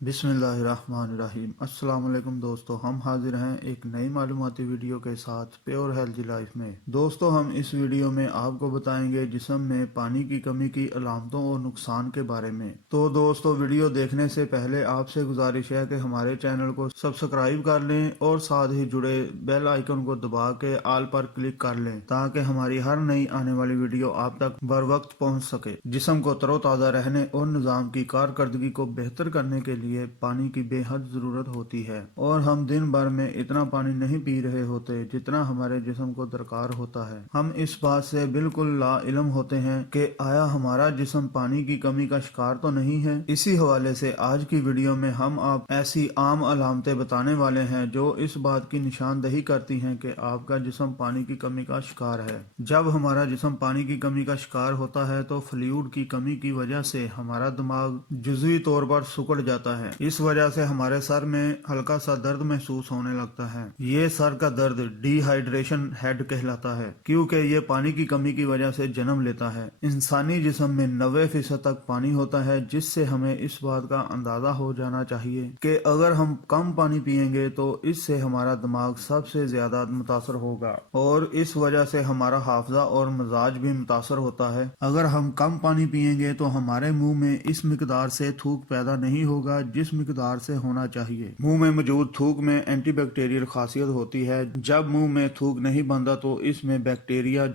बिस्मिल्लाहिर्रहमानिर्रहीम। अस्सलाम वालेकुम दोस्तों, हम हाजिर हैं एक नई मालूमाती वीडियो के साथ प्योर हेल्दी लाइफ में। दोस्तों, हम इस वीडियो में आपको बताएंगे जिस्म में पानी की कमी की अलामतों और नुकसान के बारे में। तो दोस्तों, वीडियो देखने से पहले आपसे गुजारिश है कि हमारे चैनल को सब्सक्राइब कर लें और साथ ही जुड़े बेल आइकन को दबा के आल पर क्लिक कर लें ताकि हमारी हर नई आने वाली वीडियो आप तक बर वक्त पहुँच सके। जिस्म को तरोताज़ा रहने और निज़ाम की कारकर्दगी को बेहतर करने के लिए पानी की बेहद जरूरत होती है और हम दिन भर में इतना पानी नहीं पी रहे होते जितना हमारे जिस्म को दरकार होता है। हम इस बात से बिल्कुल लाइल्म होते हैं कि आया हमारा जिस्म पानी की कमी का शिकार तो नहीं है। इसी हवाले से आज की वीडियो में हम आप ऐसी आम अलामतें बताने वाले हैं जो इस बात की निशानदही करती हैं कि आपका जिस्म पानी की कमी का शिकार है। जब हमारा जिस्म पानी की कमी का शिकार होता है तो फ्लूइड की कमी की वजह से हमारा दिमाग जुज़वी तौर पर सिकुड़ जाता है। इस वजह से हमारे सर में हल्का सा दर्द महसूस होने लगता है। ये सर का दर्द डिहाइड्रेशन हेड कहलाता है क्योंकि ये पानी की कमी की वजह से जन्म लेता है। इंसानी जिस्म में 90% तक पानी होता है, जिससे हमें इस बात का अंदाजा हो जाना चाहिए कि अगर हम कम पानी पिएंगे तो इससे हमारा दिमाग सबसे ज्यादा मुतासर होगा और इस वजह से हमारा हाफजा और मिजाज भी मुतासर होता है। अगर हम कम पानी पिएंगे तो हमारे मुंह में इस मिकदार से थूक पैदा नहीं होगा जिस मिकदार से होना चाहिए। मुंह में मौजूद थूक में एंटीबैक्टीरियल खासियत होती है। जब मुंह में थूक नहीं बनता तो इसमें बैक्टीरिया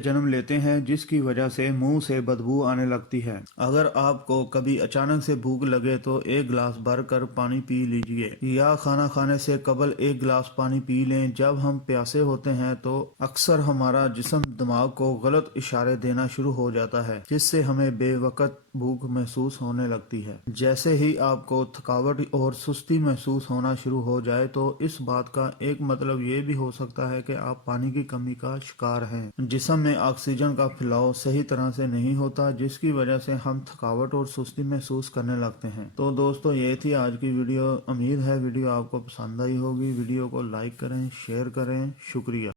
जन्म लेते हैं जिसकी वजह से मुंह से बदबू आने लगती है। अगर आपको कभी अचानक से भूख लगे तो एक गिलास भर कर पानी पी लीजिए या खाना खाने से कबल एक गिलास पानी पी लें। जब हम प्यासे होते हैं तो अक्सर हमारा जिस्म दिमाग को गलत इशारे देना शुरू हो जाता है जिससे हमें बेवकत भूख महसूस होने लगती है। जैसे ही आपको थकावट और सुस्ती महसूस होना शुरू हो जाए तो इस बात का एक मतलब ये भी हो सकता है कि आप पानी की कमी का शिकार हैं। जिस्म में ऑक्सीजन का फैलाव सही तरह से नहीं होता जिसकी वजह से हम थकावट और सुस्ती महसूस करने लगते हैं। तो दोस्तों, ये थी आज की वीडियो। उम्मीद है वीडियो आपको पसंद आई होगी। वीडियो को लाइक करें, शेयर करें। शुक्रिया।